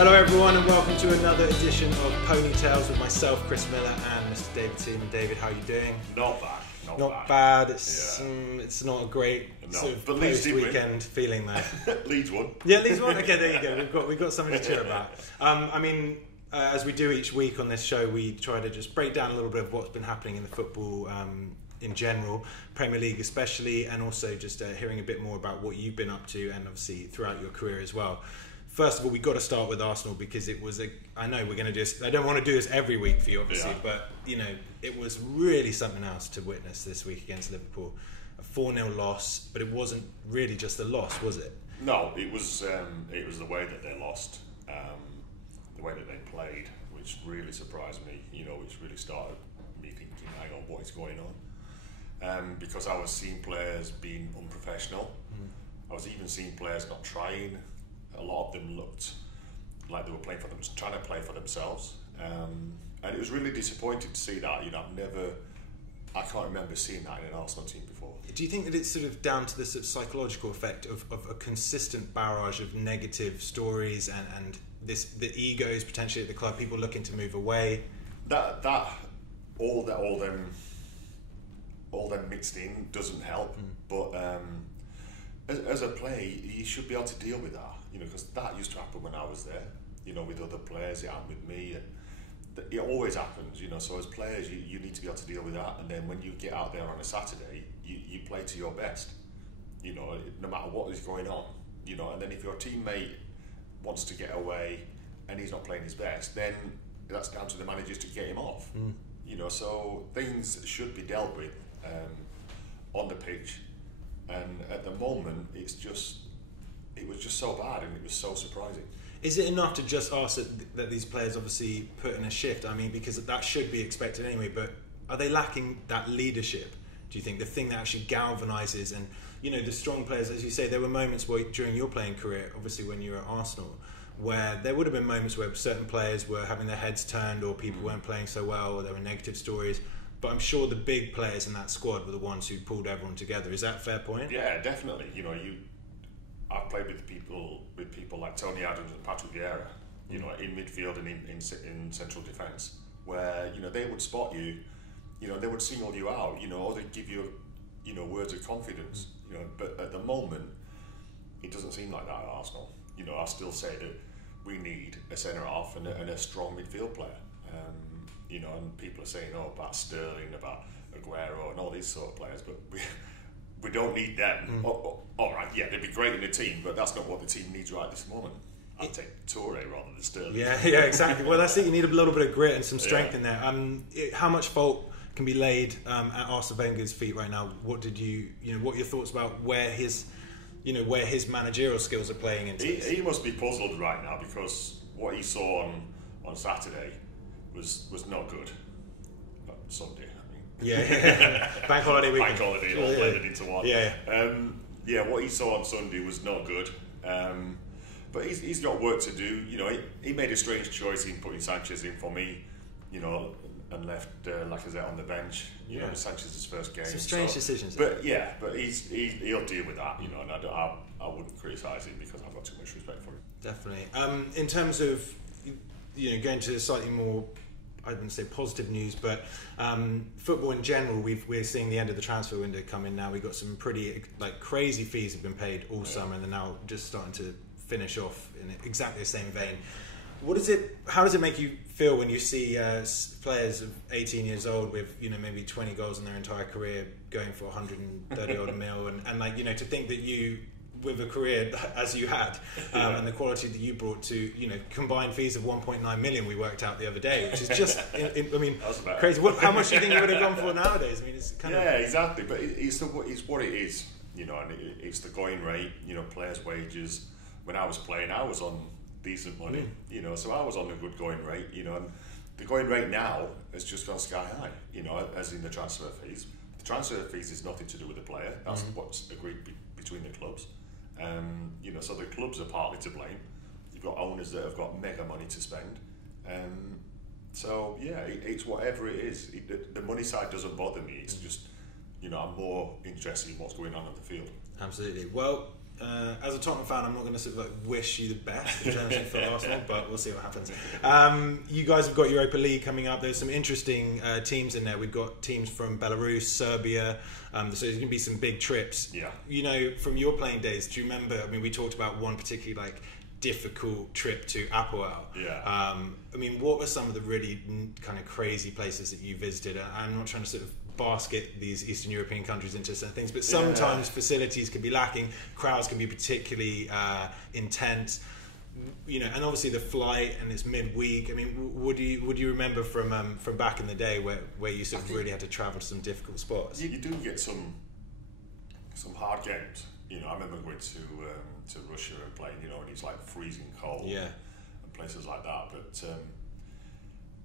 Hello everyone and welcome to another edition of Ponytails with myself, Chris Miller, and Mr. David Seaman. David, how are you doing? Not bad. Not bad. It's not a great sort of post-weekend feeling there. Leeds won. Yeah, Leeds won. Okay, there you go. We've got something to cheer about. As we do each week on this show, we try to just break down a little bit of what's been happening in the football in general, Premier League especially, and also just hearing a bit more about what you've been up to and obviously throughout your career as well. First of all, we've got to start with Arsenal because it was I know we're going to do this, I don't want to do this every week for you obviously, but you know, it was really something else to witness this week against Liverpool. A 4-0 loss, but it wasn't really just a loss, was it? No, it was the way that they lost, the way that they played, which really surprised me, you know, which really started me thinking, hang on, what is going on? Because I was seeing players being unprofessional. I was even seeing players not trying. A lot of them looked like they were playing for them, trying to play for themselves, and it was really disappointing to see that. You know, I can't remember seeing that in an Arsenal team before. Do you think that it's sort of down to the sort of psychological effect of a consistent barrage of negative stories and the egos potentially at the club, people looking to move away? All them mixed in doesn't help, but as a player, you should be able to deal with that. You know, because that used to happen when I was there. You know, with other players, it happened with me, and it always happens. You know, so as players, you need to be able to deal with that. And then when you get out there on a Saturday, you play to your best. You know, no matter what is going on. You know, and then if your teammate wants to get away and he's not playing his best, then that's down to the managers to get him off. You know, so things should be dealt with on the pitch. And at the moment, it was just so bad, and it was so surprising. Is it enough to just ask that these players obviously put in a shift? I mean, because that should be expected anyway, but are they lacking that leadership, do you think? The thing that actually galvanises, and, you know, the strong players, as you say, there were moments where, during your playing career, obviously when you were at Arsenal, where there would have been moments where certain players were having their heads turned, or people weren't playing so well, or there were negative stories. But I'm sure the big players in that squad were the ones who pulled everyone together. Is that a fair point? Yeah, definitely. You know, I've played with people like Tony Adams and Patrick Vieira, you know, in midfield and in central defence, where, you know, they would spot you, you know, they would single you out, you know, or they'd give you, you know, words of confidence, you know. But at the moment, it doesn't seem like that at Arsenal. You know, I still say that we need a centre half and a strong midfield player. You know, and people are saying, oh, about Sterling, about Aguero, and all these sort of players, but we don't need them. All right, yeah, they'd be great in the team, but that's not what the team needs right this moment. I'd take Toure rather than Sterling. Yeah, exactly. Well, that's it. You need a little bit of grit and some strength in there. How much fault can be laid at Arsene Wenger's feet right now? What are your thoughts about where his managerial skills are playing into? He must be puzzled right now, because what he saw on Saturday was not good. Sunday, I mean. Yeah. Bank holiday weekend. Bank holiday, all blended into one. Yeah. What he saw on Sunday was not good. But he's got work to do. You know, he made a strange choice in putting Sanchez in for me, you know, and left Lacazette on the bench. You know, Sanchez's first game. Some strange decisions. But he'll deal with that, you know, and I wouldn't criticise him because I've got too much respect for him. Definitely. In terms of, you know, going to slightly more, I wouldn't say positive news, but football in general, we're seeing the end of the transfer window come in now. We've got some pretty crazy fees have been paid all summer, and they're now just starting to finish off in exactly the same vein. How does it make you feel when you see players of 18 years old with, you know, maybe 20 goals in their entire career going for 130 odd mil, and like, you know, to think that you, with a career as you had, and the quality that you brought to, you know, combined fees of 1.9 million we worked out the other day, which is just, I mean, crazy. How much do you think you would have gone for nowadays? I mean, it's kind of... Yeah, exactly. But it's what it is, you know, and it's the going rate, you know, players' wages. When I was playing, I was on decent money, you know, so I was on a good going rate, you know, and the going rate now has just gone sky high, you know, as in the transfer fees. The transfer fees is nothing to do with the player. That's what's agreed between the clubs. You know, so the clubs are partly to blame. You've got owners that have got mega money to spend. So yeah, it's whatever it is. The money side doesn't bother me. It's just, you know, I'm more interested in what's going on the field. Absolutely. Well, as a Tottenham fan, I'm not going to sort of like wish you the best in terms of for Arsenal, but we'll see what happens. You guys have got Europa League coming up. There's some interesting teams in there. We've got teams from Belarus, Serbia. So there's going to be some big trips. Yeah. You know, from your playing days, do you remember? I mean, we talked about one particularly like difficult trip to Apoel. Yeah. I mean, what were some of the really kind of crazy places that you visited? I'm not trying to sort of basket these Eastern European countries into certain things, but sometimes facilities can be lacking, crowds can be particularly intense, you know, and obviously the flight and it's midweek. I mean, would you remember from back in the day where you sort of really had to travel to some difficult spots? You do get some hard games. You know, I remember going to Russia and playing, you know, and it's like freezing cold, and places like that. But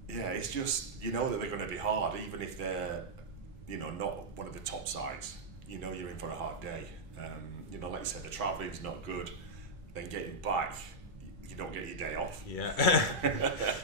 yeah, it's just, you know that they're going to be hard, even if they're, you know, not one of the top sides. You know you're in for a hard day. You know, like you said, the travelling's not good. Then getting back, you don't get your day off. Yeah.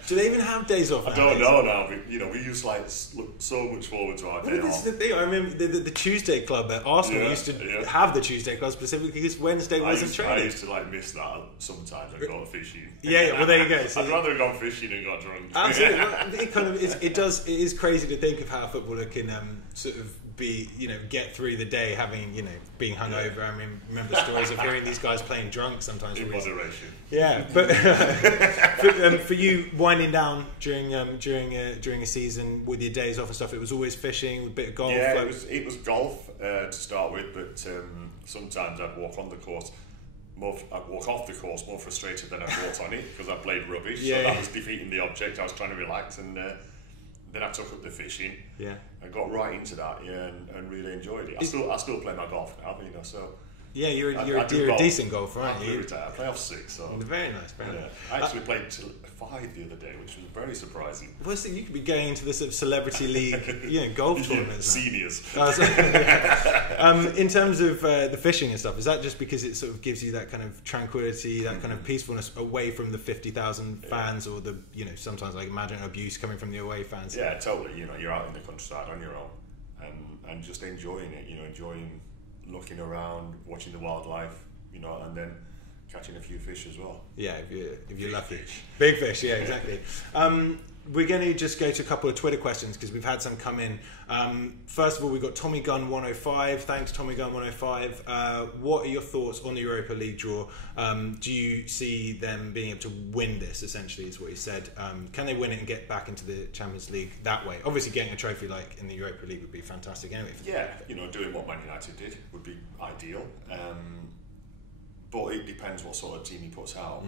Do they even have days off? I don't know now. You know, we used to like look so much forward to our day off. This is the thing. I remember the Tuesday club at Arsenal used to have the Tuesday club specifically because Wednesday wasn't training. I used to like miss that sometimes. I'd go fishing. Yeah. Well, there you go. So I'd rather have gone fishing and got drunk. Absolutely. Well, it kind of it is crazy to think of how a footballer can sort of be, you know, get through the day having, you know, being hungover. I mean, remember stories of hearing these guys playing drunk sometimes. In moderation. Yeah, but for you winding down during a season with your days off and stuff, it was always fishing, with a bit of golf. Yeah, it was golf to start with, but sometimes I'd walk on the course. I'd walk off the course more frustrated than I'd walked on it because I played rubbish. So that was defeating the object. I was trying to relax, and then I took up the fishing. Yeah, I got right into that. Yeah, and really enjoyed it. I still play my golf now, you know. So yeah, you're a decent golfer, aren't you? I play off 6. So very nice. Very nice. I actually played till 5 the other day, which was very surprising. Well, so you could be going into the sort of celebrity league, you know, golf tournaments. Seniors. In terms of the fishing and stuff, is that just because it sort of gives you that kind of tranquility, that kind of peacefulness away from the 50,000 fans, or the, you know, sometimes I imagine abuse coming from the away fans? Yeah, totally. You know, you're out in the countryside on your own, and just enjoying it. You know, enjoying looking around, watching the wildlife, you know, and then catching a few fish as well. Yeah, if you're lucky. Big fish, yeah, exactly. We're going to just go to a couple of Twitter questions because we've had some come in. First of all, we've got Tommy Gunn 105. Thanks, Tommy Gunn 105. What are your thoughts on the Europa League draw? Do you see them being able to win this, essentially, is what he said. Can they win it and get back into the Champions League that way? Obviously, getting a trophy like in the Europa League would be fantastic anyway. Yeah, you know, doing what Man United did would be ideal. But it depends what sort of team he puts out.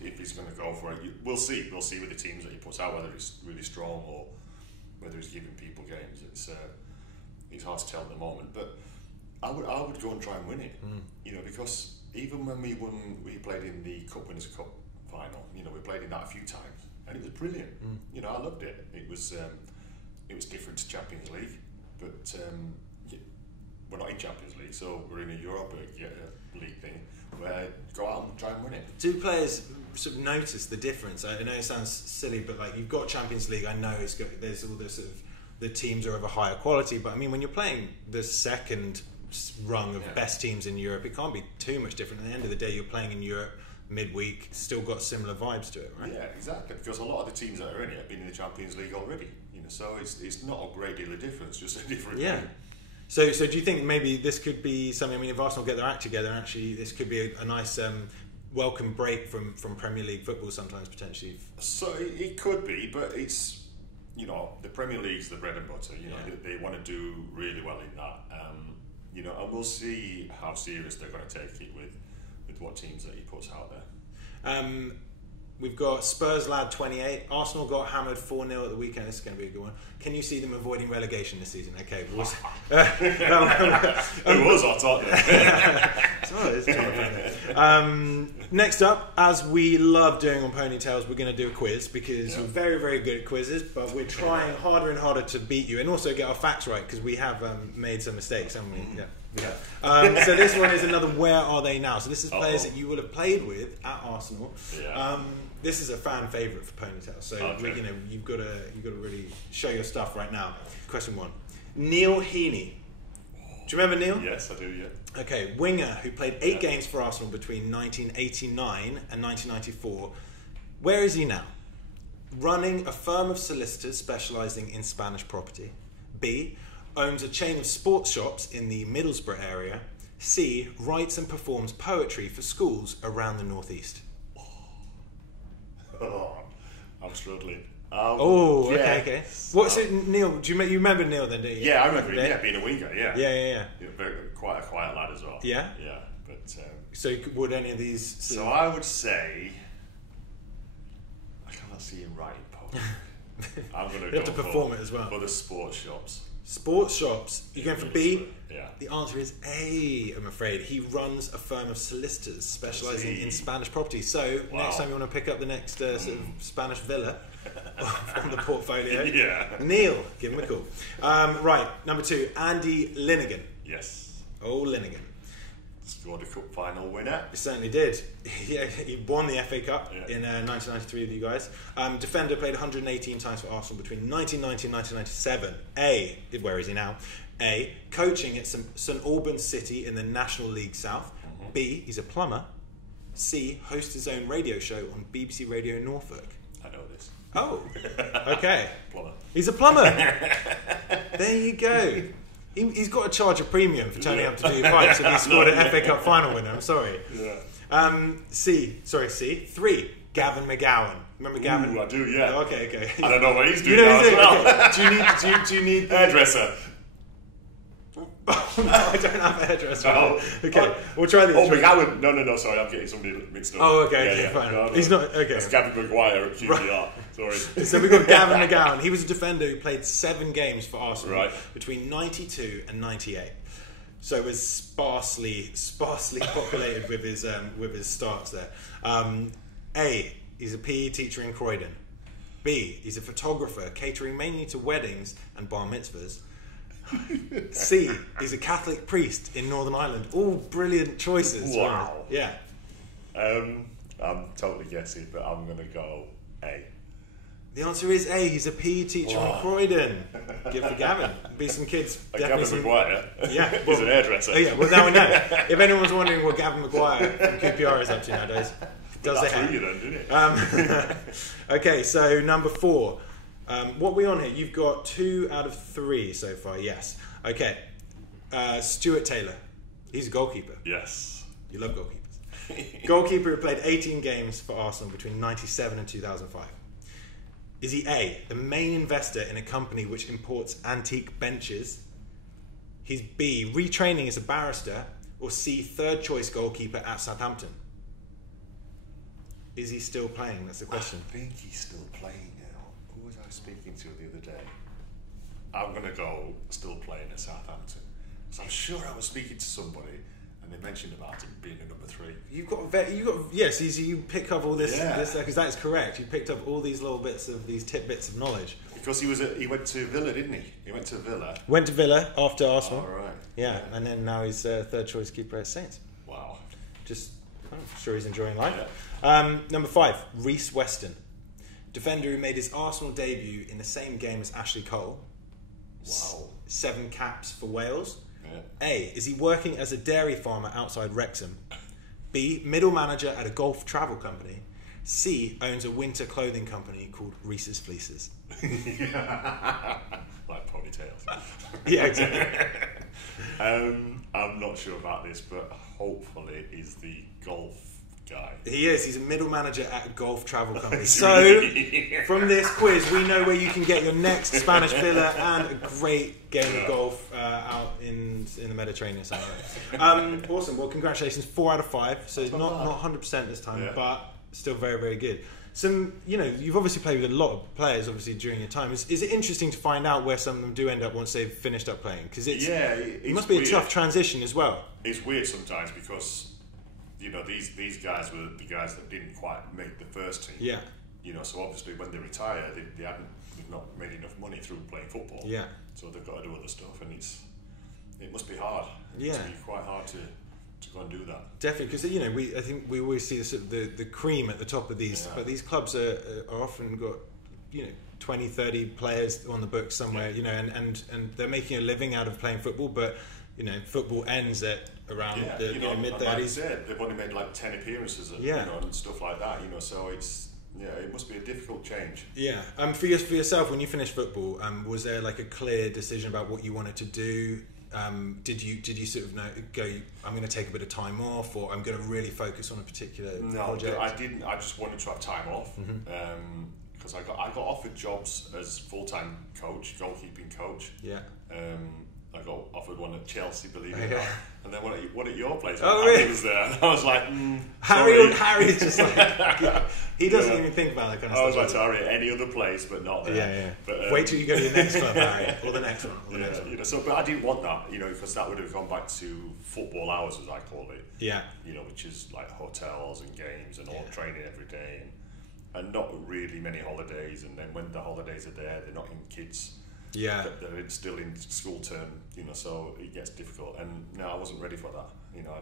If he's going to go for it, we'll see. We'll see with the teams that he puts out, whether he's really strong or whether he's giving people games. It's hard to tell at the moment. But I would go and try and win it. You know, because even when we played in the Cup Winners' Cup final. You know, we played in that a few times, and it was brilliant. You know, I loved it. It was different to Champions League, but we're not in Champions League, so we're in a Europa League thing. Where go out and try and win it. Do players sort of notice the difference? I know it sounds silly, but like you've got Champions League. I know there's all this sort of the teams are of a higher quality, but I mean when you're playing the second rung of best teams in Europe, it can't be too much different. At the end of the day, you're playing in Europe midweek, still got similar vibes to it, right? Yeah, exactly. Because a lot of the teams that are in it have been in the Champions League already. You know, so it's not a great deal of difference, just a different game. So do you think maybe this could be something? I mean, if Arsenal get their act together, actually, this could be a nice welcome break from Premier League football sometimes potentially. So it could be, but it's, you know, the Premier League's the bread and butter. You know, they want to do really well in that. You know, and we'll see how serious they're going to take it with what teams that he puts out there. We've got Spurs Lad 28. Arsenal got hammered 4-0 at the weekend. This is going to be a good one. Can you see them avoiding relegation this season? Okay. It was our Tottenham. Next up, as we love doing on Ponytails, we're going to do a quiz because you're very, very good at quizzes, but we're trying harder and harder to beat you and also get our facts right because we have made some mistakes, haven't we? Yeah. So this one is another where are they now? So this is players that you will have played with at Arsenal. This is a fan favourite for Ponytail, so you know you've got to really show your stuff right now. Question 1: Neil Heaney. Do you remember Neil? Yes, I do, yeah. Okay, winger who played 8 games for Arsenal between 1989 and 1994. Where is he now? Running a firm of solicitors specialising in Spanish property. B. Owns a chain of sports shops in the Middlesbrough area. C. Writes and performs poetry for schools around the northeast. Oh, I'm struggling. Okay. What's it, Neil? Do you remember Neil then? Didn't you? Yeah, I remember him. Yeah, being a winger. Yeah. Yeah. Quite a quiet lad as well. Yeah. Yeah, but. So would any of these? So I would say. I cannot see him writing poetry. I'm going to go have to perform it as well. For the sports shops. Sports shops. You're going for B? Yeah. The answer is A, I'm afraid. He runs a firm of solicitors specialising in Spanish property. So next time you want to pick up the next sort of Spanish villa from the portfolio, Neil, give him a call. Right, number 2, Andy Linnigan. Yes. Oh, Linnigan. Scored a cup final winner. He certainly did. He won the FA Cup in 1993 with you guys. Defender, played 118 times for Arsenal between 1990 and 1997. A, where is he now? A, coaching at St Albans City in the National League South. B, he's a plumber. C, hosts his own radio show on BBC Radio Norfolk. I know this. Oh, okay. Plumber. He's a plumber. There you go. He's got to charge a premium for turning up to do your pipes if he scored an FA Cup final winner. I'm sorry. Yeah. C. 3, Gavin McGowan. Remember Gavin? Ooh, I do, yeah. Okay. I don't know what he's doing now as well. Okay. Do you need hairdresser? Oh, no, I don't have a hairdresser. No. Okay, we'll try this. Oh, McGowan. No, sorry, I'm getting somebody mixed up. Oh, okay, fine. No. He's not, okay. That's Gavin Maguire at QPR. Sorry. So we've got Gavin McGowan. He was a defender who played 7 games for Arsenal between 92 and 98. So it was sparsely populated with his starts there. A, he's a PE teacher in Croydon. B, he's a photographer catering mainly to weddings and bar mitzvahs. C, he's a Catholic priest in Northern Ireland. All brilliant choices. Wow. Yeah. I'm totally guessing, but I'm going to go A. The answer is A. He's a PE teacher in Croydon. Give it to Gavin. Be some kids. Gavin Maguire. Yeah. He's an hairdresser. Oh yeah. Well, now we know. If anyone's wondering what Gavin Maguire from QPR is up to nowadays, does that's they you then, didn't it? Okay. So number 4. What are we on here? You've got 2 out of 3 so far. Yes. Okay. Stuart Taylor. He's a goalkeeper. Yes. You love goalkeepers. Goalkeeper who played 18 games for Arsenal between 97 and 2005. Is he A, the main investor in a company which imports antique benches? He's B, retraining as a barrister? Or C, third choice goalkeeper at Southampton? Is he still playing? That's the question. I think he's still playing now. Who was I speaking to the other day? I'm going to go still playing at Southampton. So I'm sure I was speaking to somebody and they mentioned about him being a number 3. Yes, you pick up all this because that is correct. You picked up all these little bits of these tidbits of knowledge. Because he went to Villa, didn't he? He went to Villa. Went to Villa after Arsenal. All right. Yeah, and then now he's third choice keeper at Saints. Wow. I'm sure he's enjoying life. Yeah. Number 5, Reece Weston, defender who made his Arsenal debut in the same game as Ashley Cole. Wow. 7 caps for Wales. Yeah. A, is he working as a dairy farmer outside Wrexham? B, middle manager at a golf travel company. C, owns a winter clothing company called Reese's Fleeces. Like ponytails. Yeah, exactly. I'm not sure about this, but hopefully he's the golf guy. He is. He's a middle manager at a golf travel company. So, from this quiz, we know where you can get your next Spanish villa and a great game of golf out in the Mediterranean somewhere. Awesome. Well, congratulations. 4 out of 5. So not 100% this time, but still very, very good. You've obviously played with a lot of players, obviously, during your time. Is it interesting to find out where some of them do end up once they've finished up playing? Because it must be a tough transition as well. It's weird sometimes because these guys were the guys that didn't quite make the first team. Yeah. So obviously when they retire, they've not made enough money through playing football. Yeah. So they've got to do other stuff, and it must be hard. Yeah. It must be quite hard to go and do that. Definitely, because I think we always see the cream at the top of these, but these clubs are often got 20, 30 players on the books somewhere, and they're making a living out of playing football, but you know, football ends at around the mid-30s. Like I said, they've only made like 10 appearances, you know, and stuff like that, you know, so it's, yeah, it must be a difficult change. Yeah. For yourself, when you finished football, was there like a clear decision about what you wanted to do? Did you sort of go, I'm going to take a bit of time off, or I'm going to really focus on a particular project? No, I didn't. I just wanted to have time off, because I got offered jobs as full-time coach, goalkeeping coach. Yeah. I got offered one at Chelsea, believe it or not, and then one at your place. Oh, really? Was there, and I was like, Harry's just like, he doesn't even think about that kind of stuff. I was like, sorry, any other place, but not there. Yeah. But, wait till you go to your next club, Harry, or the next one. You know, so, but I didn't want that, you know, because that would have gone back to football hours, as I call it. Yeah. You know, which is like hotels and games and all training every day, and not really many holidays. And then when the holidays are there, they're not in kids. Yeah, they're still in school term, you know, so it gets difficult. And no, I wasn't ready for that. You know, I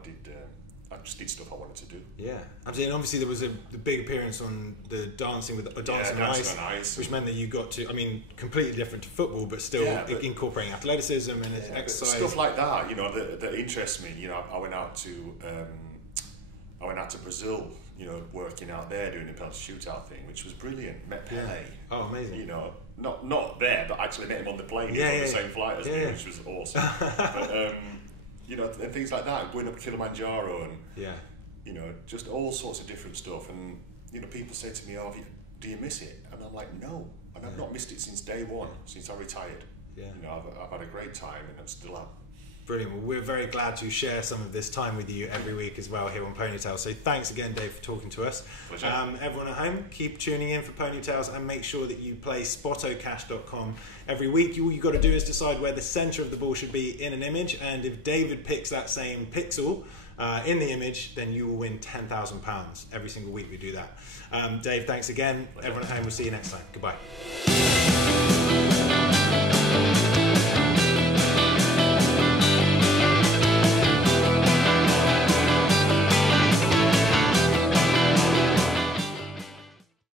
just did stuff I wanted to do. Yeah, absolutely. And obviously there was the big appearance on the Dancing on Ice, which meant that you got to, I mean, completely different to football, but still incorporating athleticism and exercise, stuff like that. You know, that interests me. You know, I went out to Brazil. You know, working out there doing the penalty shootout thing, which was brilliant. Met Pele. Yeah. Oh, amazing. You know, not there, but actually met him on the plane. He was on the same flight as me, which was awesome. But you know, and things like that, going up Kilimanjaro and you know, just all sorts of different stuff. And you know, people say to me, "Oh, do you miss it?" And I'm like, "No, and I've not missed it since day one, since I retired." Yeah. You know, I've had a great time, and I'm still am. Brilliant. Well, we're very glad to share some of this time with you every week as well here on Ponytails. So thanks again, Dave, for talking to us. Pleasure. Everyone at home, keep tuning in for Ponytails and make sure that you play SpottoCash.com every week. All you've got to do is decide where the centre of the ball should be in an image, and if David picks that same pixel in the image, then you will win £10,000. Every single week we do that. Dave, thanks again. Pleasure. Everyone at home, we'll see you next time. Goodbye.